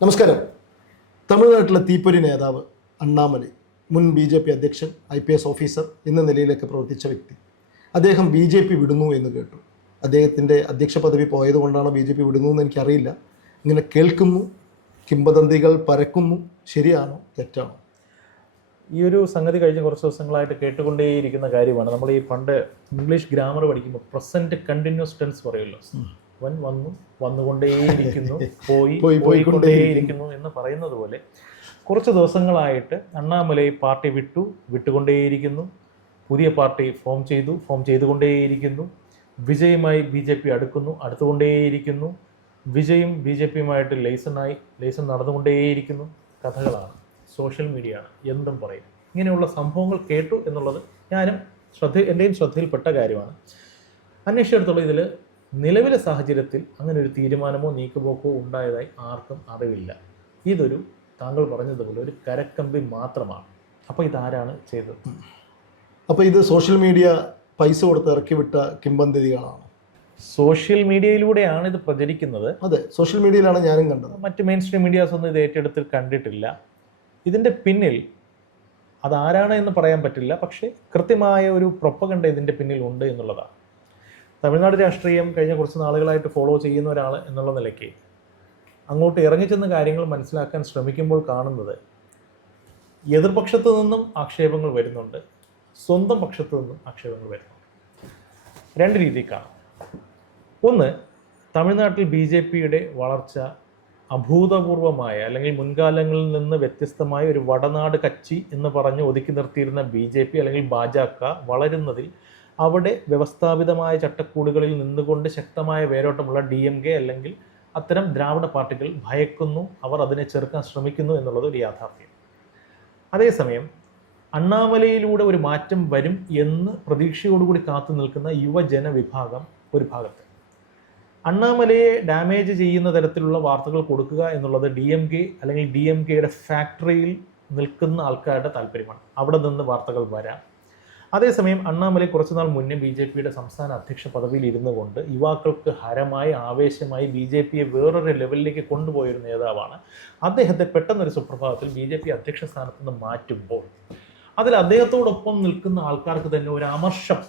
നമസ്കാരം. തമിഴ്നാട്ടിലെ തീപ്പൊരി നേതാവ് അണ്ണാമലൈ, മുൻ BJP അധ്യക്ഷൻ, IPS ഓഫീസർ എന്ന നിലയിലൊക്കെ പ്രവർത്തിച്ച വ്യക്തി, അദ്ദേഹം BJP വിടുന്നു എന്ന് കേട്ടു. അദ്ദേഹത്തിൻ്റെ അധ്യക്ഷ പദവി പോയതുകൊണ്ടാണോ BJP വിടുന്നു എന്ന് എനിക്കറിയില്ല. ഇങ്ങനെ കേൾക്കുന്നു, കിംവദന്തികൾ പരക്കുന്നു. ശരിയാണോ തെറ്റാണോ? ഈ ഒരു സംഗതി കഴിഞ്ഞ കുറച്ച് ദിവസങ്ങളായിട്ട് കേട്ടുകൊണ്ടേയിരിക്കുന്ന കാര്യമാണ്. നമ്മൾ ഈ പണ്ട് ഇംഗ്ലീഷ് ഗ്രാമർ പഠിക്കുമ്പോൾ പ്രസന്റ് കണ്ടിന്യൂസ് ടെൻസ് പറയുമല്ലോ. വൻ വന്നു, വന്നുകൊണ്ടേയിരിക്കുന്നു, പോയിക്കൊണ്ടേയിരിക്കുന്നു എന്ന് പറയുന്നത് പോലെ കുറച്ച് ദിവസങ്ങളായിട്ട് അണ്ണാമലൈ പാർട്ടി വിട്ടുകൊണ്ടേയിരിക്കുന്നു. പുതിയ പാർട്ടി ഫോം ചെയ്തുകൊണ്ടേയിരിക്കുന്നു. വിജയുമായി BJP അടുത്തുകൊണ്ടേയിരിക്കുന്നു. വിജയും BJPയുമായിട്ട് ലൈസൺ നടന്നുകൊണ്ടേയിരിക്കുന്നു. കഥകളാണ്, സോഷ്യൽ മീഡിയ ആണ്, എന്തും പറയും. ഇങ്ങനെയുള്ള സംഭവങ്ങൾ കേട്ടു എന്നുള്ളത് എൻ്റെയും ശ്രദ്ധയിൽപ്പെട്ട കാര്യമാണ്. അന്വേഷിച്ചിടത്തോളം ഇതിൽ നിലവിലെ സാഹചര്യത്തിൽ അങ്ങനെ ഒരു തീരുമാനമോ നീക്കുപോക്കോ ഉണ്ടായതായി ആർക്കും അറിവില്ല. ഇതൊരു, താങ്കൾ പറഞ്ഞതുപോലെ, ഒരു കരക്കമ്പി മാത്രമാണ്. അപ്പോൾ ഇതാരാണ് ചെയ്തത്? അപ്പോൾ ഇത് സോഷ്യൽ മീഡിയ പൈസ കൊടുത്ത് ഇറക്കി വിട്ട കിംവദന്തികളാണ്. സോഷ്യൽ മീഡിയയിലൂടെയാണ് ഇത് പ്രചരിക്കുന്നത്. അതെ, സോഷ്യൽ മീഡിയയിലാണ് ഞാനും കണ്ടത്. മറ്റ് മെയിൻ സ്ട്രീം മീഡിയാസ് ഒന്നും ഇത് ഏറ്റെടുത്ത് കണ്ടിട്ടില്ല. ഇതിൻ്റെ പിന്നിൽ അതാരാണ് എന്ന് പറയാൻ പറ്റില്ല. പക്ഷേ കൃത്യമായ ഒരു പ്രൊപ്പഗണ്ട ഇതിൻ്റെ പിന്നിൽ ഉണ്ട് എന്നുള്ളതാണ്. തമിഴ്നാട് രാഷ്ട്രീയം കഴിഞ്ഞ കുറച്ച് നാളുകളായിട്ട് ഫോളോ ചെയ്യുന്ന ഒരാൾ എന്നുള്ള നിലയ്ക്ക് അങ്ങോട്ട് ഇറങ്ങിച്ചെന്ന് കാര്യങ്ങൾ മനസ്സിലാക്കാൻ ശ്രമിക്കുമ്പോൾ കാണുന്നത്, എതിർപക്ഷത്തു നിന്നും ആക്ഷേപങ്ങൾ വരുന്നുണ്ട്, സ്വന്തം പക്ഷത്തു നിന്നും ആക്ഷേപങ്ങൾ വരുന്നുണ്ട്. രണ്ട് രീതിയിൽ കാണാം. ഒന്ന്, തമിഴ്നാട്ടിൽ BJPയുടെ വളർച്ച അഭൂതപൂർവമായ, അല്ലെങ്കിൽ മുൻകാലങ്ങളിൽ നിന്ന് വ്യത്യസ്തമായ ഒരു വടനാട് കച്ചി എന്ന് പറഞ്ഞ് ഒതുക്കി നിർത്തിയിരുന്ന BJP അല്ലെങ്കിൽ ഭാജക വളരുന്നതിൽ അവിടെ വ്യവസ്ഥാപിതമായ ചട്ടക്കൂടുകളിൽ നിന്നുകൊണ്ട് ശക്തമായ വേരോട്ടമുള്ള DMK അല്ലെങ്കിൽ അത്തരം ദ്രാവിഡ പാർട്ടികൾ ഭയക്കുന്നു, അവർ അതിനെ ചെറുക്കാൻ ശ്രമിക്കുന്നു എന്നുള്ളത് ഒരു യാഥാർത്ഥ്യം. അതേസമയം അണ്ണാമലയിലൂടെ ഒരു മാറ്റം വരും എന്ന് പ്രതീക്ഷയോടുകൂടി കാത്തു നിൽക്കുന്ന യുവജന വിഭാഗം ഒരു ഭാഗത്ത്, അണ്ണാമലയെ ഡാമേജ് ചെയ്യുന്ന തരത്തിലുള്ള വാർത്തകൾ കൊടുക്കുക എന്നുള്ളത് DMK അല്ലെങ്കിൽ DMKയുടെ ഫാക്ടറിയിൽ നിൽക്കുന്ന ആൾക്കാരുടെ താല്പര്യമാണ്. അവിടെ നിന്ന് വാർത്തകൾ വരാം. അതേസമയം അണ്ണാമലൈ കുറച്ചുനാൾ മുന്നേ BJPയുടെ സംസ്ഥാന അധ്യക്ഷ പദവിയിൽ ഇരുന്നു കൊണ്ട് യുവാക്കൾക്ക് ഹരമായി, ആവേശമായി BJPയെ വേറൊരു ലെവലിലേക്ക് കൊണ്ടുപോയൊരു നേതാവാണ്. അദ്ദേഹത്തെ പെട്ടെന്നൊരു സുപ്രഭാതത്തിൽ BJP അധ്യക്ഷ സ്ഥാനത്ത് നിന്ന് മാറ്റുമ്പോൾ അതിൽ അദ്ദേഹത്തോടൊപ്പം നിൽക്കുന്ന ആൾക്കാർക്ക് തന്നെ ഒരു അമർഷം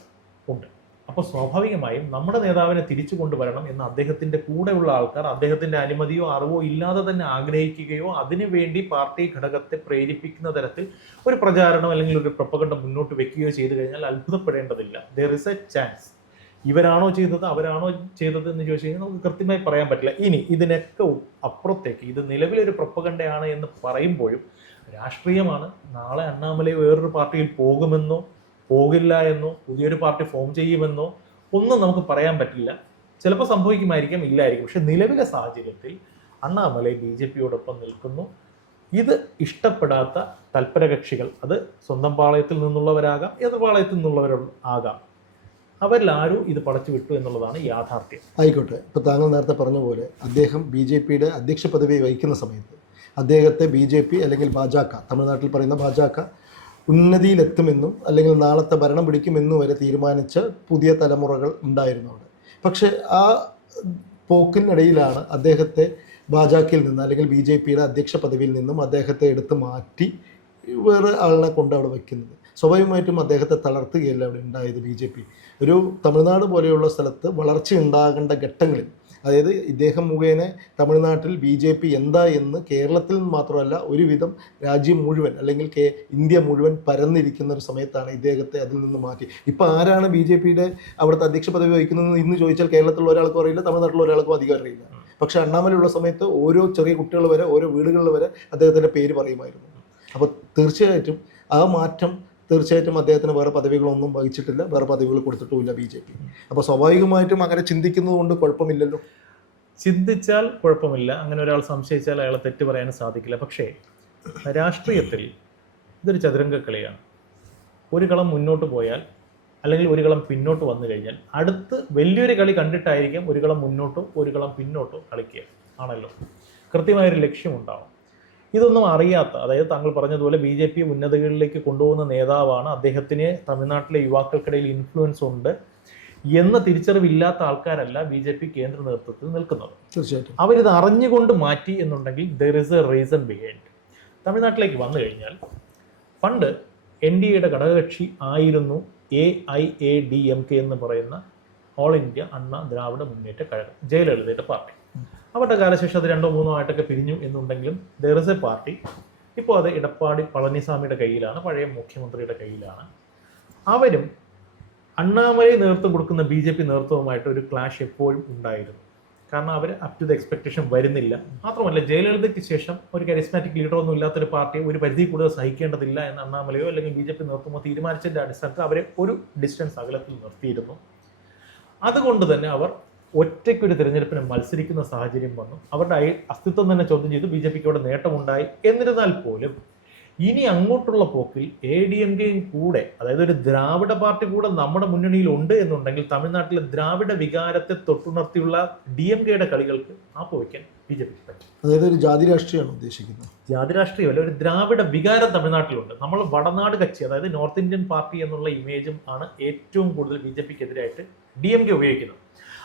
ഉണ്ട്. അപ്പോൾ സ്വാഭാവികമായും നമ്മുടെ നേതാവിനെ തിരിച്ചു കൊണ്ടുവരണം എന്ന് അദ്ദേഹത്തിൻ്റെ കൂടെയുള്ള ആൾക്കാർ അദ്ദേഹത്തിൻ്റെ അനുമതിയോ അറിവോ ഇല്ലാതെ തന്നെ ആഗ്രഹിക്കുകയോ അതിനുവേണ്ടി പാർട്ടി ഘടകത്തെ പ്രേരിപ്പിക്കുന്ന തരത്തിൽ ഒരു പ്രചാരണം അല്ലെങ്കിൽ ഒരു പ്രൊപ്പഗണ്ട മുന്നോട്ട് വെക്കുകയോ ചെയ്തു കഴിഞ്ഞാൽ അത്ഭുതപ്പെടേണ്ടതില്ല. There is a chance. ഇവരാണോ ചെയ്തത്, അവരാണോ ചെയ്തത് എന്ന് ചോദിച്ചു കഴിഞ്ഞാൽ നമുക്ക് കൃത്യമായി പറയാൻ പറ്റില്ല. ഇനി ഇതിനൊക്കെ അപ്പുറത്തേക്ക് ഇത് നിലവിലൊരു പ്രൊപ്പഗണ്ടയാണ് എന്ന് പറയുമ്പോഴും രാഷ്ട്രീയമാണ്. നാളെ അണ്ണാമലൈ വേറൊരു പാർട്ടിയിൽ പോകുമെന്നോ പോകില്ല എന്നോ പുതിയൊരു പാർട്ടി ഫോം ചെയ്യുമെന്നോ ഒന്നും നമുക്ക് പറയാൻ പറ്റില്ല. ചിലപ്പോൾ സംഭവിക്കുമായിരിക്കാം, ഇല്ലായിരിക്കും. പക്ഷെ നിലവിലെ സാഹചര്യത്തിൽ അണ്ണാമലൈ BJPയോടൊപ്പം നിൽക്കുന്നു. ഇത് ഇഷ്ടപ്പെടാത്ത തൽപരകക്ഷികൾ, അത് സ്വന്തം പാളയത്തിൽ നിന്നുള്ളവരാകാം, ഏത് പാളയത്തിൽ നിന്നുള്ളവരാകാം, അവരിൽ ആരും ഇത് പടച്ചു വിട്ടു എന്നുള്ളതാണ് യാഥാർത്ഥ്യം. ആയിക്കോട്ടെ. ഇപ്പോൾ താങ്കൾ നേരത്തെ പറഞ്ഞ പോലെ അദ്ദേഹം BJPയുടെ അധ്യക്ഷ പദവി വഹിക്കുന്ന സമയത്ത് അദ്ദേഹത്തെ BJP അല്ലെങ്കിൽ ഭാജക, തമിഴ്നാട്ടിൽ പറയുന്ന ഭാജക, ഉന്നതിയിലെത്തുമെന്നും അല്ലെങ്കിൽ നാളത്തെ ഭരണം പിടിക്കുമെന്നും വരെ തീരുമാനിച്ച പുതിയ തലമുറകൾ ഉണ്ടായിരുന്നു അവിടെ. പക്ഷേ ആ പോക്കിനിടയിലാണ് അദ്ദേഹത്തെ ഭാജകയിൽ നിന്ന് അല്ലെങ്കിൽ BJPയുടെ അധ്യക്ഷ പദവിയിൽ നിന്നും അദ്ദേഹത്തെ എടുത്ത് മാറ്റി വേറെ ആളിനെ കൊണ്ട് അവിടെ വയ്ക്കുന്നത്. സ്വാഭാവികമായിട്ടും അദ്ദേഹത്തെ തളർത്തുകയല്ല അവിടെ ഉണ്ടായത് BJP. ഒരു തമിഴ്നാട് പോലെയുള്ള സ്ഥലത്ത് വളർച്ച ഉണ്ടാകേണ്ട ഘട്ടങ്ങളിൽ, അതായത് ഇദ്ദേഹം മുഖേന തമിഴ്നാട്ടിൽ BJP എന്താ എന്ന് കേരളത്തിൽ മാത്രമല്ല ഒരുവിധം രാജ്യം മുഴുവൻ അല്ലെങ്കിൽ ഇന്ത്യ മുഴുവൻ പരന്നിരിക്കുന്ന ഒരു സമയത്താണ് ഇദ്ദേഹത്തെ അതിൽ നിന്ന് മാറ്റി. ഇപ്പോൾ ആരാണ് BJPയുടെ അവിടുത്തെ അധ്യക്ഷ പദവി വഹിക്കുന്നതെന്ന് ഇന്ന് ചോദിച്ചാൽ കേരളത്തിലുള്ള ഒരാൾക്കും അറിയില്ല, തമിഴ്നാട്ടിലുള്ള ഒരാൾക്കും അധികം അറിയില്ല. പക്ഷേ അണ്ണാമലയുള്ള സമയത്ത് ഓരോ ചെറിയ കുട്ടികൾ വരെ, ഓരോ വീടുകളിൽ വരെ അദ്ദേഹത്തിൻ്റെ പേര് പറയുമായിരുന്നു. അപ്പോൾ തീർച്ചയായിട്ടും ആ മാറ്റം അദ്ദേഹത്തിന് വേറെ പദവികളൊന്നും വഹിച്ചിട്ടില്ല, വേറെ പദവികൾ കൊടുത്തിട്ടുമില്ല BJP. അപ്പോൾ സ്വാഭാവികമായിട്ടും അങ്ങനെ ചിന്തിക്കുന്നത് കൊണ്ട് കുഴപ്പമില്ലല്ലോ. ചിന്തിച്ചാൽ കുഴപ്പമില്ല, അങ്ങനെ ഒരാൾ സംശയിച്ചാൽ അയാളെ തെറ്റ് പറയാനും സാധിക്കില്ല. പക്ഷേ രാഷ്ട്രീയത്തിൽ ഇതൊരു ചതുരംഗ കളിയാണ്. ഒരു കളം മുന്നോട്ട് പോയാൽ അല്ലെങ്കിൽ ഒരു കളം പിന്നോട്ട് വന്നു കഴിഞ്ഞാൽ അടുത്ത് വലിയൊരു കളി കണ്ടിട്ടായിരിക്കും ഒരു കളം മുന്നോട്ടോ ഒരു കളം പിന്നോട്ടോ കളിക്കുക ആണല്ലോ. കൃത്യമായൊരു ലക്ഷ്യമുണ്ടാവും. ഇതൊന്നും അറിയാത്ത, അതായത് താങ്കൾ പറഞ്ഞതുപോലെ BJP ഉന്നതകളിലേക്ക് കൊണ്ടുപോകുന്ന നേതാവാണ്. അദ്ദേഹത്തിന് തമിഴ്നാട്ടിലെ യുവാക്കൾക്കിടയിൽ ഇൻഫ്ലുവൻസ് ഉണ്ട്. എന്ന തിരിച്ചറിവില്ലാത്ത ആൾക്കാരല്ല BJP കേന്ദ്ര നേതൃത്വത്തിൽ നിൽക്കുന്നത്. തീർച്ചയായിട്ടും അവരിത് അറിഞ്ഞുകൊണ്ട് മാറ്റി എന്നുണ്ടെങ്കിൽ there is A reason behind. തമിഴ്നാട്ടിലേക്ക് വന്നു കഴിഞ്ഞാൽ പണ്ട് NDAയുടെ ഘടകകക്ഷി ആയിരുന്നു AIADMK എന്ന് പറയുന്ന ഓൾ ഇന്ത്യ അണ്ണാ ദ്രാവിഡ മുന്നേറ്റ കഴകം, ജയലളിതയുടെ പാർട്ടി. അവരുടെ കാലശേഷം അത് 2 3 ആയിട്ടൊക്കെ പിരിഞ്ഞു എന്നുണ്ടെങ്കിലും ദർ ഇസ് എ പാർട്ടി. ഇപ്പോൾ അത് എടപ്പാടി പളനിസ്വാമിയുടെ കയ്യിലാണ്, പഴയ മുഖ്യമന്ത്രിയുടെ കയ്യിലാണ്. അവരും അണ്ണാമലൈ നേതൃത്വം കൊടുക്കുന്ന BJP നേതൃത്വവുമായിട്ട് ഒരു ക്ലാഷ് എപ്പോഴും ഉണ്ടായിരുന്നു. കാരണം അവർ അപ് ടു ദ എക്സ്പെക്ടേഷൻ വരുന്നില്ല. മാത്രമല്ല, ജയലളിതയ്ക്ക് ശേഷം ഒരു കരിസ്മാറ്റിക് ലീഡറൊന്നും ഇല്ലാത്തൊരു പാർട്ടിയെ ഒരു പരിധി കൂടുതൽ സഹിക്കേണ്ടതില്ല എന്ന് അണ്ണാമലയോ അല്ലെങ്കിൽ BJP നേതൃത്വമോ തീരുമാനിച്ചതിൻ്റെ അടിസ്ഥാനത്തിൽ അവരെ ഒരു ഡിസ്റ്റൻസ് അകലത്തിൽ നിർത്തിയിരുന്നു. അതുകൊണ്ട് തന്നെ അവർ ഒറ്റയ്ക്കൊരു തിരഞ്ഞെടുപ്പിന് മത്സരിക്കുന്ന സാഹചര്യം വന്നു. അവരുടെ അസ്തിത്വം തന്നെ ചോദ്യം ചെയ്തു. BJPക്ക് അവിടെ നേട്ടമുണ്ടായി. എന്നിരുന്നാൽ പോലും ഇനി അങ്ങോട്ടുള്ള പോക്കിൽ ADMKയും കൂടെ, അതായത് ഒരു ദ്രാവിഡ പാർട്ടി കൂടെ നമ്മുടെ മുന്നണിയിൽ ഉണ്ട് എന്നുണ്ടെങ്കിൽ തമിഴ്നാട്ടിലെ ദ്രാവിഡ വികാരത്തെ തൊട്ടുണർത്തിയുള്ള DMKയുടെ കളികൾക്ക് വയ്ക്കാൻ BJPക്ക് പറ്റും. അതായത് ഒരു ജാതി രാഷ്ട്രീയമാണ് ഉദ്ദേശിക്കുന്നത്. ജാതി രാഷ്ട്രീയമല്ല, ഒരു ദ്രാവിഡ വികാരം തമിഴ്നാട്ടിലുണ്ട്. നമ്മൾ വടനാട് കക്ഷി, അതായത് നോർത്ത് ഇന്ത്യൻ പാർട്ടി എന്നുള്ള ഇമേജും ആണ് ഏറ്റവും കൂടുതൽ BJPക്കെതിരായിട്ട് DMK ഉപയോഗിക്കുന്നത്.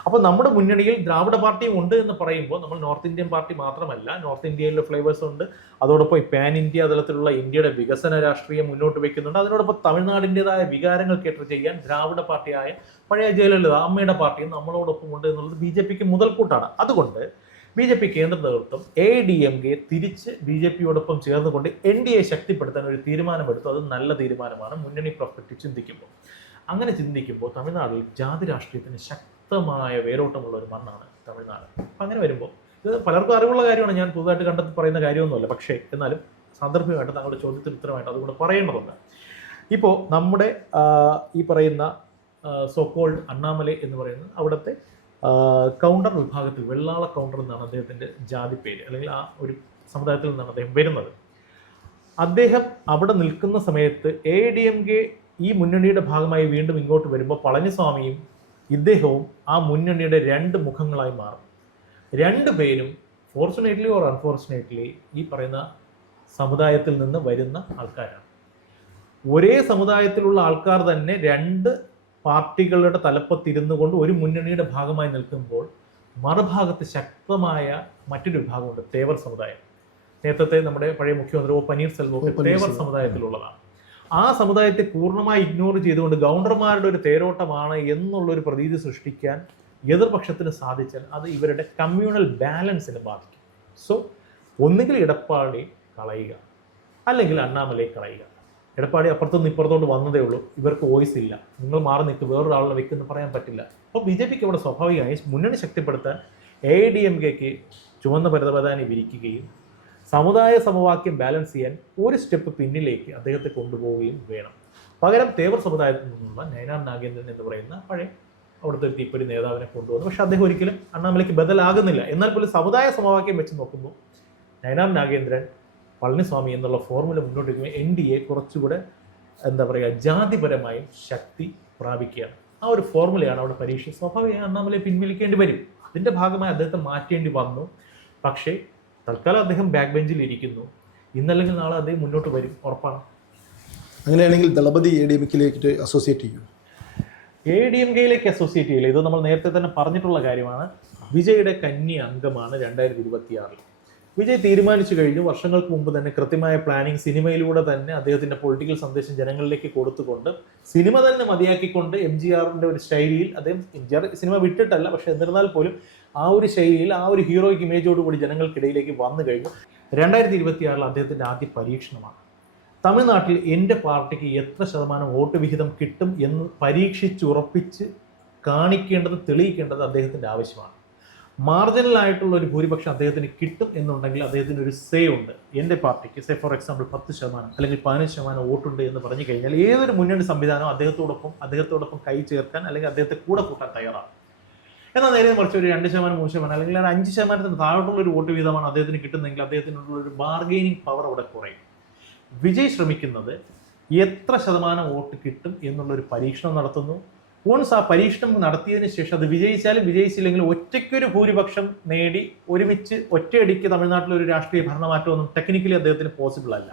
അപ്പോൾ നമ്മുടെ മുന്നണിയിൽ ദ്രാവിഡ പാർട്ടിയും ഉണ്ട് എന്ന് പറയുമ്പോൾ നമ്മൾ നോർത്ത് ഇന്ത്യൻ പാർട്ടി മാത്രമല്ല, നോർത്ത് ഇന്ത്യയിലെ ഫ്ലേവേഴ്സ് ഉണ്ട്, അതോടൊപ്പം പാൻ ഇന്ത്യ തലത്തിലുള്ള ഇന്ത്യയുടെ വികസന രാഷ്ട്രീയം മുന്നോട്ട് വയ്ക്കുന്നുണ്ട്. അതിനോടൊപ്പം തമിഴ്നാടിൻ്റെതായ വികാരങ്ങൾ കേട്ടർ ചെയ്യാൻ ദ്രാവിഡ പാർട്ടിയായ പഴയ ജയലളിത അമ്മയുടെ പാർട്ടിയും നമ്മളോടൊപ്പം ഉണ്ട് എന്നുള്ളത് BJPക്ക് മുതൽക്കൂട്ടാണ്. അതുകൊണ്ട് BJP കേന്ദ്ര നേതൃത്വം ADMK തിരിച്ച് BJPയോടൊപ്പം ചേർന്നുകൊണ്ട് NDA ശക്തിപ്പെടുത്താൻ ഒരു തീരുമാനമെടുത്തു. അത് നല്ല തീരുമാനമാണ് മുന്നണി പ്രോസ്പെക്റ്റീവ് ചിന്തിക്കുമ്പോൾ. അങ്ങനെ ചിന്തിക്കുമ്പോൾ തമിഴ്നാട്ടിൽ ജാതി രാഷ്ട്രീയത്തിന് ശക്തമായ വേരോട്ടമുള്ള ഒരു മണ്ണാണ് തമിഴ്നാട്. അപ്പം അങ്ങനെ വരുമ്പോൾ ഇത് പലർക്കും അറിവുള്ള കാര്യമാണ്, ഞാൻ പുതുതായിട്ട് കണ്ടെത്തി പറയുന്ന കാര്യമൊന്നുമല്ല. പക്ഷേ എന്നാലും സാന്ദർഭികമായിട്ട് താങ്കളുടെ ചോദ്യത്തിന് ഉത്തരമായിട്ട് അതുകൊണ്ട് പറയേണ്ടതുണ്ട്. ഇപ്പോൾ നമ്മുടെ ഈ പറയുന്ന സോക്കോൾഡ് അണ്ണാമലൈ എന്ന് പറയുന്നത് അവിടുത്തെ കൗണ്ടർ വിഭാഗത്തിൽ, വെള്ളാള കൗണ്ടർ എന്നാണ് അദ്ദേഹത്തിൻ്റെ ജാതി പേര്, അല്ലെങ്കിൽ ആ ഒരു സമുദായത്തിൽ നിന്നാണ് അദ്ദേഹം വരുന്നത്. അദ്ദേഹം അവിടെ നിൽക്കുന്ന സമയത്ത് ADMK ഈ മുന്നണിയുടെ ഭാഗമായി വീണ്ടും ഇങ്ങോട്ട് വരുമ്പോൾ പളനിസ്വാമിയും ഇദ്ദേഹവും ആ മുന്നണിയുടെ 2 മുഖങ്ങളായി മാറും. 2 പേരും ഫോർച്ചുനേറ്റ്ലി ഓർ അൺഫോർച്ചുനേറ്റ്ലി ഈ പറയുന്ന സമുദായത്തിൽ നിന്ന് വരുന്ന ആൾക്കാരാണ്. ഒരേ സമുദായത്തിലുള്ള ആൾക്കാർ തന്നെ 2 പാർട്ടികളുടെ തലപ്പത്തിരുന്നു കൊണ്ട് ഒരു മുന്നണിയുടെ ഭാഗമായി നിൽക്കുമ്പോൾ മറുഭാഗത്ത് ശക്തമായ മറ്റൊരു വിഭാഗമുണ്ട്, തേവർ സമുദായം. നേരത്തെ നമ്മുടെ പഴയ മുഖ്യമന്ത്രി പനീർസെൽവം തേവർ സമുദായത്തിലുള്ളതാണ്. ആ സമുദായത്തെ പൂർണ്ണമായി ഇഗ്നോർ ചെയ്തുകൊണ്ട് ഗവർണർമാരുടെ ഒരു തേരോട്ടമാണ് എന്നുള്ളൊരു പ്രതീതി സൃഷ്ടിക്കാൻ എതിർപക്ഷത്തിന് സാധിച്ചാൽ അത് ഇവരുടെ കമ്മ്യൂണൽ ബാലൻസിനെ ബാധിക്കും. സോ ഒന്നുകിൽ എടപ്പാടി കളയുക, അല്ലെങ്കിൽ അണ്ണാമലൈ കളയുക. എടപ്പാടി അപ്പുറത്തുനിന്ന് ഇപ്പുറത്തോട്ട് വന്നതേ ഉള്ളൂ, ഇവർക്ക് വോയിസ് ഇല്ല, നിങ്ങൾ മാറി നിൽക്കും, വേറൊരാളെ വെക്കുമെന്ന് പറയാൻ പറ്റില്ല. അപ്പോൾ BJPക്ക് ഇവിടെ സ്വാഭാവികമായി മുന്നണി ശക്തിപ്പെടുത്താൻ ADMKക്ക് ചുവന്ന പരതപതാനി വിരിക്കുകയും സമുദായ സമവാക്യം ബാലൻസ് ചെയ്യാൻ ഒരു സ്റ്റെപ്പ് പിന്നിലേക്ക് അദ്ദേഹത്തെ കൊണ്ടുപോവുകയും വേണം. പകരം തേവർ സമുദായത്തിൽ നിന്നുള്ള നയനാർ നാഗേന്ദ്രൻ എന്ന് പറയുന്ന പഴയ അവിടുത്തെ ഒരു തീപ്പൊരി നേതാവിനെ കൊണ്ടുവന്നു. പക്ഷെ അദ്ദേഹം ഒരിക്കലും അണ്ണാമലയ്ക്ക് ബദലാകുന്നില്ല. എന്നാൽ പോലും സമുദായ സമവാക്യം വെച്ച് നോക്കുമ്പോൾ നയനാർ നാഗേന്ദ്രൻ, പളനിസ്വാമി എന്നുള്ള ഫോർമുല മുന്നോട്ട് വയ്ക്കുമ്പോൾ NDA കുറച്ചുകൂടെ ജാതിപരമായും ശക്തി പ്രാപിക്കുകയാണ്. ആ ഒരു ഫോർമുലയാണ് അവിടെ പരീക്ഷ. സ്വാഭാവികമായി അണ്ണാമലയെ പിൻവലിക്കേണ്ടി വരും. അതിൻ്റെ ഭാഗമായി അദ്ദേഹത്തെ മാറ്റേണ്ടി വന്നു. പക്ഷേ തൽക്കാലം അദ്ദേഹം ബാക്ക് ബെഞ്ചിൽ ഇരിക്കുന്നു. ഇന്നല്ലെങ്കിൽ നാളെ അദ്ദേഹം മുന്നോട്ട് വരും, ഉറപ്പാണ്. അങ്ങനെയാണെങ്കിൽ ദളപതി ADMKയിലേക്ക് അസോസിയേറ്റ് ചെയ്യും? ADMKയിലേക്ക് അസോസിയേറ്റ് ചെയ്യില്ല. ഇത് നമ്മൾ നേരത്തെ തന്നെ പറഞ്ഞിട്ടുള്ള കാര്യമാണ്. വിജയുടെ കന്നി അംഗമാണ് 2026. വിജയ് തീരുമാനിച്ചു കഴിഞ്ഞു. വർഷങ്ങൾക്ക് മുമ്പ് തന്നെ കൃത്യമായ പ്ലാനിങ് സിനിമയിലൂടെ തന്നെ അദ്ദേഹത്തിൻ്റെ പൊളിറ്റിക്കൽ സന്ദേശം ജനങ്ങളിലേക്ക് കൊടുത്തുകൊണ്ട് സിനിമ തന്നെ മതിയാക്കിക്കൊണ്ട് MGRന്റെ ഒരു ശൈലിയിൽ അദ്ദേഹം MGR സിനിമ വിട്ടിട്ടല്ല, പക്ഷെ എന്നിരുന്നാൽ പോലും ആ ഒരു ശൈലിയിൽ ആ ഒരു ഹീറോയ്ക്ക് ഇമേജോടുകൂടി ജനങ്ങൾക്കിടയിലേക്ക് വന്നു കഴിഞ്ഞു. 2026 അദ്ദേഹത്തിൻ്റെ ആദ്യ പരീക്ഷണമാണ്. തമിഴ്നാട്ടിൽ എൻ്റെ പാർട്ടിക്ക് എത്ര ശതമാനം വോട്ട് വിഹിതം കിട്ടും എന്ന് പരീക്ഷിച്ചുറപ്പിച്ച് കാണിക്കേണ്ടത്, തെളിയിക്കേണ്ടത് അദ്ദേഹത്തിൻ്റെ ആവശ്യമാണ്. മാർജിനലായിട്ടുള്ള ഒരു ഭൂരിപക്ഷം അദ്ദേഹത്തിന് കിട്ടും എന്നുണ്ടെങ്കിൽ അദ്ദേഹത്തിന് ഒരു സേ ഉണ്ട്. എൻ്റെ പാർട്ടിക്ക് സേ ഫോർ എക്സാമ്പിൾ 10% അല്ലെങ്കിൽ 15% വോട്ടുണ്ട് എന്ന് പറഞ്ഞു കഴിഞ്ഞാൽ ഏതൊരു മുന്നണി സംവിധാനവും അദ്ദേഹത്തോടൊപ്പം കൈ ചേർക്കാൻ അല്ലെങ്കിൽ അദ്ദേഹത്തെ കൂടെ കൂട്ടാൻ തയ്യാറാണ്. എന്നാൽ നേരെ മറിച്ച് ഒരു 2%, 3% അല്ലെങ്കിൽ 5% താഴോട്ടുള്ള ഒരു വോട്ട് വീതമാണ് അദ്ദേഹത്തിന് കിട്ടുന്നതെങ്കിൽ അദ്ദേഹത്തിനുള്ള ഒരു ബാർഗെയിനിങ് പവർ അവിടെ കുറയും. വിജയ് ശ്രമിക്കുന്നത് എത്ര ശതമാനം വോട്ട് കിട്ടും എന്നുള്ളൊരു പരീക്ഷണം നടത്തുന്നു. വൺസ് ആ പരീക്ഷണം നടത്തിയതിന് ശേഷം അത് വിജയിച്ചാലും വിജയിച്ചില്ലെങ്കിൽ ഒറ്റയ്ക്കൊരു ഭൂരിപക്ഷം നേടി ഒരുമിച്ച് ഒറ്റയടിക്ക് തമിഴ്നാട്ടിലൊരു രാഷ്ട്രീയ ഭരണമാറ്റമൊന്നും ടെക്നിക്കലി അദ്ദേഹത്തിന് പോസിബിൾ അല്ല.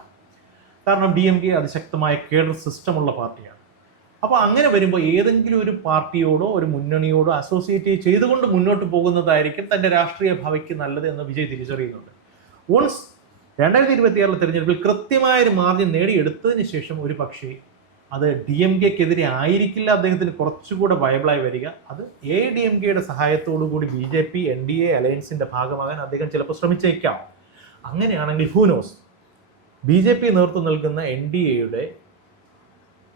കാരണം DMK അതിശക്തമായ കേഡർ സിസ്റ്റമുള്ള പാർട്ടിയാണ്. അപ്പോൾ അങ്ങനെ വരുമ്പോൾ ഏതെങ്കിലും ഒരു പാർട്ടിയോടോ ഒരു മുന്നണിയോടോ അസോസിയേറ്റ് ചെയ്തുകൊണ്ട് മുന്നോട്ട് പോകുന്നതായിരിക്കും തൻ്റെ രാഷ്ട്രീയ ഭാവിക്ക് നല്ലത് എന്ന് വിജയ് തിരിച്ചറിയുന്നുണ്ട്. വൺസ് 2026 തെരഞ്ഞെടുപ്പിൽ കൃത്യമായൊരു മാർജിൻ നേടിയെടുത്തതിന് ശേഷം ഒരു പക്ഷേ അത് DMK-ക്കെതിരെ ആയിരിക്കില്ല അദ്ദേഹത്തിന് കുറച്ചുകൂടെ വയബിളായി വരിക. അത് ADMK-യുടെ സഹായത്തോടു കൂടി BJP NDA അലയൻസിന്റെ ഭാഗമാകാൻ അദ്ദേഹം ചിലപ്പോൾ ശ്രമിച്ചേക്കാം. അങ്ങനെയാണെങ്കിൽ ഹൂനോസ് BJP നേതൃത്വം നൽകുന്ന NDA-യുടെ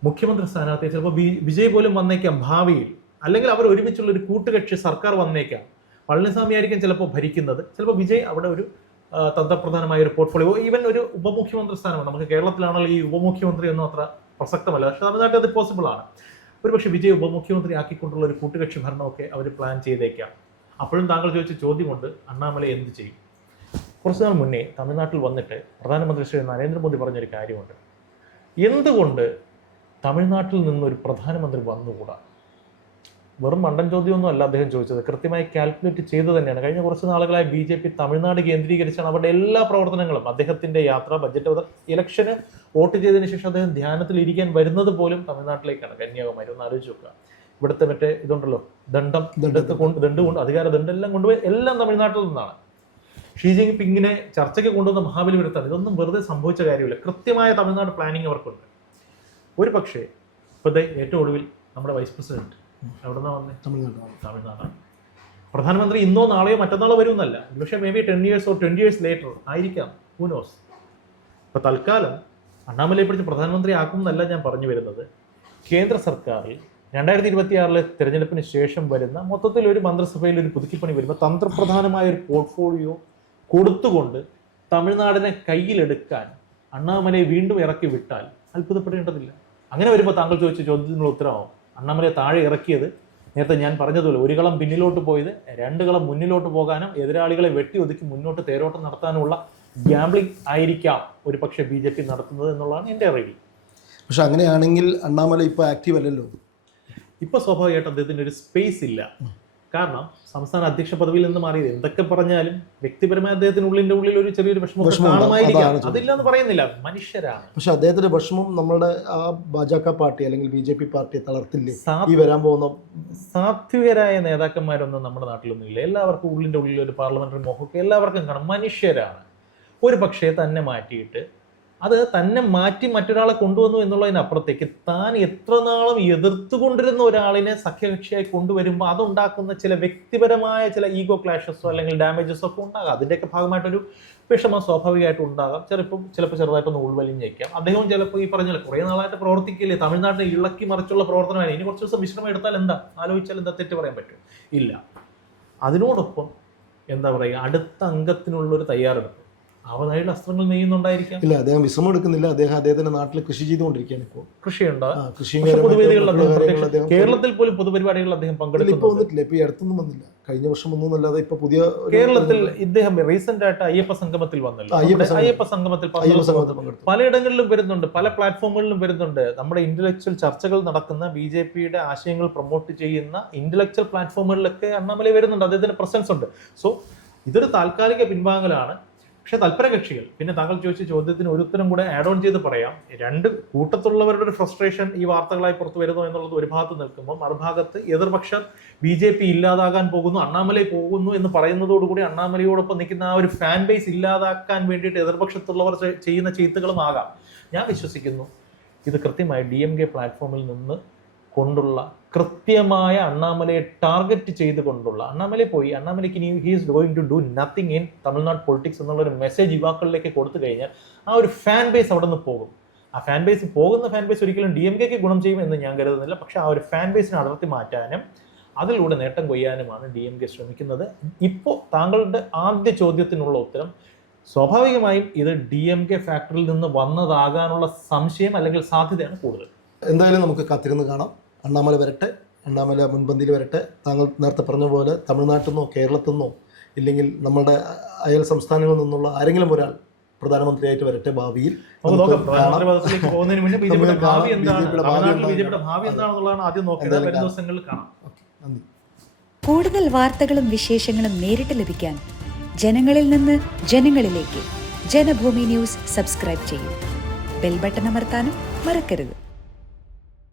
മുഖ്യമന്ത്രി സ്ഥാനാർത്ഥി ചിലപ്പോൾ വിജയ് പോലും വന്നേക്കാം ഭാവിയിൽ, അല്ലെങ്കിൽ അവർ ഒരുമിച്ചുള്ള ഒരു കൂട്ടുകക്ഷി സർക്കാർ വന്നേക്കാം. പളനിസ്വാമി ആയിരിക്കും ചിലപ്പോൾ ഭരിക്കുന്നത്, ചിലപ്പോൾ വിജയ് അവിടെ ഒരു തന്ത്രപ്രധാനമായ ഒരു പോർട്ട്ഫോളിയോ, ഈവൻ ഒരു ഉപമുഖ്യമന്ത്രി സ്ഥാനമാണ്. നമുക്ക് കേരളത്തിലാണെങ്കിൽ ഈ ഉപമുഖ്യമന്ത്രി ഒന്നും അത്ര പ്രസക്തമല്ല, പക്ഷെ തമിഴ്നാട്ടിൽ അത് പോസിബിൾ ആണ്. ഒരുപക്ഷെ വിജയ് ഉപമുഖ്യമന്ത്രി ആക്കിക്കൊണ്ടുള്ള ഒരു കൂട്ടുകക്ഷി ഭരണമൊക്കെ അവർ പ്ലാൻ ചെയ്തേക്കാം. അപ്പോഴും താങ്കൾ ചോദിച്ച ചോദ്യമുണ്ട്, അണ്ണാമലൈ എന്ത് ചെയ്യും? കുറച്ചു നാൾ മുന്നേ തമിഴ്നാട്ടിൽ വന്നിട്ട് പ്രധാനമന്ത്രി ശ്രീ നരേന്ദ്രമോദി പറഞ്ഞൊരു കാര്യമുണ്ട്. എന്തുകൊണ്ട് തമിഴ്നാട്ടിൽ നിന്നൊരു പ്രധാനമന്ത്രി വന്നുകൂടാ? വെറും മണ്ടൻ ചോദ്യമൊന്നും അല്ല അദ്ദേഹം ചോദിച്ചത്, കൃത്യമായി കാൽക്കുലേറ്റ് ചെയ്ത് തന്നെയാണ്. കഴിഞ്ഞ കുറച്ച് നാളുകളായി BJP തമിഴ്നാട് കേന്ദ്രീകരിച്ചാണ് അവരുടെ എല്ലാ പ്രവർത്തനങ്ങളും. അദ്ദേഹത്തിന്റെ യാത്ര, ബജറ്റ്, ഇലക്ഷന് വോട്ട് ചെയ്തതിനു ശേഷം അദ്ദേഹം ധ്യാനത്തിൽ ഇരിക്കാൻ വരുന്നത് പോലും തമിഴ്നാട്ടിലേക്കാണ്, കന്യാകുമാരി. ഒന്ന് ആലോചിച്ച് നോക്കുക. ഇവിടുത്തെ മറ്റേ ഇതുണ്ടല്ലോ, ദണ്ട് കൊണ്ട് അധികാര ദണ്ടെല്ലാം കൊണ്ടുപോയി എല്ലാം തമിഴ്നാട്ടിൽ നിന്നാണ്. ഷീ ജിൻപിങ്ങിനെ ചർച്ചയ്ക്ക് കൊണ്ടുവന്ന മഹാബലിപുരത്താണ്. ഇതൊന്നും വെറുതെ സംഭവിച്ച കാര്യമില്ല, കൃത്യമായ തമിഴ്നാട് പ്ലാനിങ് അവർക്കുണ്ട്. ഒരു പക്ഷേ ഇപ്പോഴത്തെ ഏറ്റവും ഒടുവിൽ നമ്മുടെ വൈസ് പ്രസിഡന്റ് എവിടെ നിന്നാണ് വന്നേ? തമിഴ്നാടാണ്. പ്രധാനമന്ത്രി ഇന്നോ നാളെയോ മറ്റന്നാളോ വരുമെന്നല്ല, പക്ഷേ may be 10 years or 20 years later ആയിരിക്കാം, ഹൂനോസ്. ഇപ്പൊ തൽക്കാലം അണ്ണാമലയെ പിടിച്ച് പ്രധാനമന്ത്രി ആക്കുമെന്നല്ല ഞാൻ പറഞ്ഞു വരുന്നത്. കേന്ദ്ര സർക്കാരിൽ 2026 തെരഞ്ഞെടുപ്പിന് ശേഷം വരുന്ന മൊത്തത്തിൽ ഒരു മന്ത്രിസഭയിൽ ഒരു പുതുക്കിപ്പണി വരുമ്പോൾ തന്ത്രപ്രധാനമായ ഒരു പോർട്ട്ഫോളിയോ കൊടുത്തുകൊണ്ട് തമിഴ്നാടിനെ കയ്യിലെടുക്കാൻ അണ്ണാമലയെ വീണ്ടും ഇറക്കി വിട്ടാൽ അത്ഭുതപ്പെടേണ്ടതില്ല. അങ്ങനെ വരുമ്പോൾ താങ്കൾ ചോദിച്ച ചോദ്യത്തിനുള്ള ഉത്തരവാകും. അണ്ണാമലയെ താഴെ ഇറക്കിയത് നേരത്തെ ഞാൻ പറഞ്ഞതുപോലെ ഒരു കളം പിന്നിലോട്ട് പോയത് 2 കളം മുന്നിലോട്ട് പോകാനും എതിരാളികളെ വെട്ടി ഒതുക്കി മുന്നോട്ട് തേരോട്ടം നടത്താനുള്ള ഗ്യാംബ്ലിംഗ് ആയിരിക്കാം ഒരു പക്ഷേ BJP നടത്തുന്നത് എന്നുള്ളതാണ് എൻ്റെ റെഡി. പക്ഷെ അങ്ങനെയാണെങ്കിൽ അണ്ണാമല ഇപ്പോൾ ആക്റ്റീവ് അല്ലല്ലോ. ഇപ്പോൾ സ്വാഭാവികമായിട്ട് അദ്ദേഹത്തിന് ഒരു സ്പേസ് ഇല്ല. കാരണം സംസ്ഥാന അധ്യക്ഷ പദവിയിൽ നിന്ന് മാറിയത്. എന്തൊക്കെ പറഞ്ഞാലും വ്യക്തിപരമായ അദ്ദേഹത്തിനുള്ളിൻ്റെ ഉള്ളിൽ ഒരു ചെറിയൊരു വിഷമം കാണുമായിരിക്കാം, അതില്ല എന്ന് പറയുന്നില്ല, മനുഷ്യരാണ്. പക്ഷെ അദ്ദേഹത്തിന്റെ വിഷമം നമ്മുടെ ആ ഭാജക പാർട്ടി അല്ലെങ്കിൽ BJP പാർട്ടിയെ തളർത്തില്ലേ ഈ വരാൻ പോകുന്ന? സാത്വികരായ നേതാക്കന്മാരൊന്നും നമ്മുടെ നാട്ടിലൊന്നും ഇല്ല. എല്ലാവർക്കും ഉള്ളിൻ്റെ ഉള്ളിൽ ഒരു പാർലമെന്ററി മോഹമൊക്കെ എല്ലാവർക്കും കാണും. മനുഷ്യരാണ്. ഒരു പക്ഷേ തന്നെ മാറ്റിയിട്ട് അത് തന്നെ മാറ്റി മറ്റൊരാളെ കൊണ്ടുവന്നു എന്നുള്ളതിനപ്പുറത്തേക്ക് താൻ എത്ര നാളും എതിർത്തുകൊണ്ടിരുന്ന ഒരാളിനെ സഖ്യകക്ഷിയായി കൊണ്ടുവരുമ്പോൾ അതുണ്ടാക്കുന്ന ചില വ്യക്തിപരമായ ചില ഈഗോ ക്ലാഷസോ അല്ലെങ്കിൽ ഡാമേജസോ ഒക്കെ ഉണ്ടാകാം. അതിൻ്റെയൊക്കെ ഭാഗമായിട്ടൊരു വിഷമം സ്വാഭാവികമായിട്ട് ഉണ്ടാകാം. ചിലപ്പോൾ ചെറുതായിട്ടൊന്ന് ഉൾവലിഞ്ഞേക്കാം. അദ്ദേഹം ചിലപ്പോൾ ഈ പറഞ്ഞ കുറേ നാളായിട്ട് പ്രവർത്തിക്കില്ലേ, തമിഴ്നാട്ടിനെ ഇളക്കി മറിച്ചുള്ള പ്രവർത്തനമാണ്. ഇനി കുറച്ച് ദിവസം വിശ്രമം എടുത്താൽ എന്താ, ആലോചിച്ചാൽ എന്താ തെറ്റ് പറയാൻ പറ്റും? ഇല്ല. അതിനോടൊപ്പം എന്താ പറയുക, അടുത്ത അംഗത്തിനുള്ളൊരു തയ്യാറെടുപ്പ് അവനായിട്ട് അസ്ത്രങ്ങൾ നെയ്യുന്നുണ്ടായിരിക്കാം. ഇല്ല, അദ്ദേഹം വിശ്രമം എടുക്കുന്നില്ല. അദ്ദേഹത്തിന്റെ നാട്ടിൽ കൃഷി ചെയ്തുകൊണ്ടിരിക്കുകയാണ്. ഇപ്പോൾ കൃഷിയുണ്ട്, കേരളത്തിൽ പോലും പൊതുപരിപാടികളിൽ അദ്ദേഹം പങ്കെടുക്കുന്നില്ല. ഇപ്പൊ അടുത്തൊന്നും വന്നില്ല, കഴിഞ്ഞ വർഷം ഒന്നും അല്ലാതെ ഇപ്പൊ പുതിയ കേരളത്തിൽ ഇദ്ദേഹം റീസെന്റ് ആയിട്ട് അയ്യപ്പ സംഗമത്തിൽ വന്നല്ലോ. അയ്യപ്പ സംഗമത്തിൽ പലയിടങ്ങളിലും വരുന്നുണ്ട്, പല പ്ലാറ്റ്ഫോമുകളിലും വരുന്നുണ്ട്. നമ്മുടെ ഇന്റലക്ച്വൽ ചർച്ചകൾ നടക്കുന്ന BJP-യുടെ ആശയങ്ങൾ പ്രൊമോട്ട് ചെയ്യുന്ന ഇന്റലക്ച്വൽ പ്ലാറ്റ്ഫോമുകളിലൊക്കെ അണ്ണാമലൈ വരുന്നുണ്ട്. അദ്ദേഹത്തിന്റെ പ്രസൻസ് ഉണ്ട്. സോ ഇതൊരു താൽക്കാലിക പിൻവാങ്ങലാണ്. പക്ഷേ തൽപരകക്ഷികൾ, പിന്നെ താങ്കൾ ചോദിച്ച ചോദ്യത്തിന് ഒരു ഉത്തരം കൂടെ ആഡ് ഓൺ ചെയ്ത് പറയാം. രണ്ട് കൂട്ടത്തുള്ളവരുടെ ഒരു ഫ്രസ്ട്രേഷൻ ഈ വാർത്തകളായി പുറത്തു വരുന്നു എന്നുള്ളത് ഒരു ഭാഗത്ത് നിൽക്കുമ്പോൾ മറുഭാഗത്ത് എതിർപക്ഷം BJP ഇല്ലാതാകാൻ പോകുന്നു, അണ്ണാമലൈ പോകുന്നു എന്ന് പറയുന്നതോടുകൂടി അണ്ണാമലയോടൊപ്പം നിൽക്കുന്ന ആ ഒരു ഫാൻ ബേസ് ഇല്ലാതാക്കാൻ വേണ്ടിയിട്ട് എതിർപക്ഷത്തുള്ളവർ ചെയ്യുന്ന ചെയ്ത്തുകളും ആകാം. ഞാൻ വിശ്വസിക്കുന്നു ഇത് കൃത്യമായി DMK പ്ലാറ്റ്ഫോമിൽ നിന്ന് കൊണ്ടുള്ള കൃത്യമായ അണ്ണാമലയെ ടാർഗറ്റ് ചെയ്തുകൊണ്ടുള്ള, അണ്ണാമലൈ പോയി, അണ്ണാമലയ്ക്ക് ഇനി he is going to do nothing in Tamil Nadu politics എന്നുള്ളൊരു മെസ്സേജ് യുവാക്കളിലേക്ക് കൊടുത്തു കഴിഞ്ഞാൽ ആ ഒരു ഫാൻ ബേസ് അവിടെ നിന്ന് പോകും. ആ ഫാൻ ബേസ് പോകുന്ന ഫാൻ ബേസ് ഒരിക്കലും DMK-ക്ക് ഗുണം ചെയ്യും എന്ന് ഞാൻ കരുതുന്നില്ല. പക്ഷെ ആ ഒരു ഫാൻ ബേസിനെ അടർത്തി മാറ്റാനും അതിലൂടെ നേട്ടം കൊയ്യാനുമാണ് DMK ശ്രമിക്കുന്നത്. ഇപ്പോൾ താങ്കളുടെ ആദ്യ ചോദ്യത്തിനുള്ള ഉത്തരം, സ്വാഭാവികമായും ഇത് DMK ഫാക്ടറിയിൽ നിന്ന് വന്നതാകാനുള്ള സംശയം അല്ലെങ്കിൽ സാധ്യതയാണ് കൂടുതൽ. എന്തായാലും നമുക്ക് കാത്തിരുന്ന് കാണാം. അണ്ണാമല വരട്ടെ, അണ്ണാമല മുൻപന്തിയിൽ വരട്ടെ. താങ്കൾ നേരത്തെ പറഞ്ഞ പോലെ തമിഴ്നാട്ടിൽ നിന്നോ കേരളത്തിൽ നിന്നോ ഇല്ലെങ്കിൽ നമ്മുടെ അയൽ സംസ്ഥാനങ്ങളിൽ നിന്നുള്ള ആരെങ്കിലും ഒരാൾ പ്രധാനമന്ത്രിയായിട്ട് വരട്ടെ ഭാവിയിൽ. കൂടുതൽ വാർത്തകളും വിശേഷങ്ങളും നേരിട്ട് ലഭിക്കാൻ ജനങ്ങളിൽ നിന്ന് ജനങ്ങളിലേക്ക് ജനഭൂമി ന്യൂസ് സബ്സ്ക്രൈബ് ചെയ്യൂ. ബെൽ ബട്ടൺ അമർത്താനും മറക്കരുത്.